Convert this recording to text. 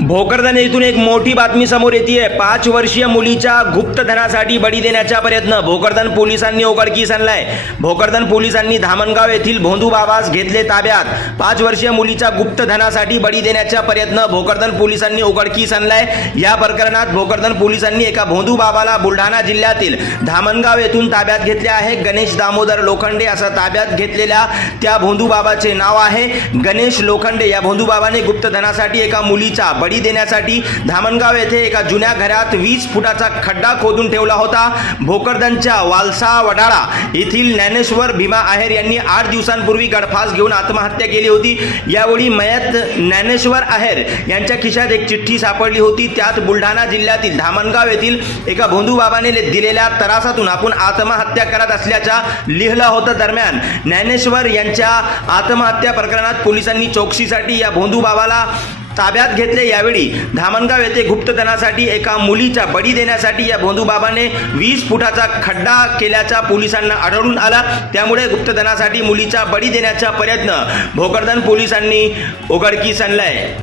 भोकरदन येथून एक मोठी बातमी समोर येते पाच वर्षीय मुलीच्या गुप्तधनासाठी बळी देण्याचा प्रयत्न. भोकरदन पोलिसांनी उघडकीस आणलाय. भोकरदन पोलिसांनी धामणगाव येथील भोंदू बाबास घेतले ताब्यात. पाच वर्षीय मुलीच्या गुप्तधनासाठी बळी देण्याचा प्रयत्न भोकरदन पोलिसांनी उघडकीस आणलाय. या प्रकरणात भोकरदन पोलिसांनी एका भोंदू बाबाला बुलढाणा जिल्ह्यातील धामणगाव येथून ताब्यात घेतले आहे. गणेश दामोदर लोखंडे असं ताब्यात घेतलेल्या त्या भोंदू बाबाचे नाव आहे. गणेश लोखंडे या भोंदू बाबाने गुप्तधनासाठी एका मुलीचा बळी देण्यासाठी धामणगाव येथे एका जुन्या घरात वीस फुटाचा खड्डा खोदून ठेवला होता. भोकरदनच्या वालसा वडाळा येथील ज्ञानेश्वर भीमा आहेर यांनी आठ दिवसांपूर्वी गडफास घेऊन आत्महत्या केली होती. यावेळी मयत ज्ञानेश्वर आहेर यांच्या खिशात एक चिठ्ठी सापडली होती. त्यात बुलढाणा जिल्ह्यातील धामणगाव येथील एका भोंदू बाबाने दिलेल्या तरासातून आपण आत्महत्या करत असल्याच्या लिहिलं होतं. दरम्यान ज्ञानेश्वर यांच्या आत्महत्या प्रकरणात पोलिसांनी चौकशीसाठी या भोंदू बाबाला ताब्यात घेतले यावेळी धामणगाव येथे गुप्तधनासाठी एका मुलीचा बळी देण्यासाठी या भोंदूबाबाने वीस फुटाचा खड्डा केल्याचा पोलिसांना आढळून आला. त्यामुळे गुप्तधनासाठी मुलीचा बळी देण्याचा प्रयत्न भोकरदन पोलिसांनी उघडकीस आणलाय.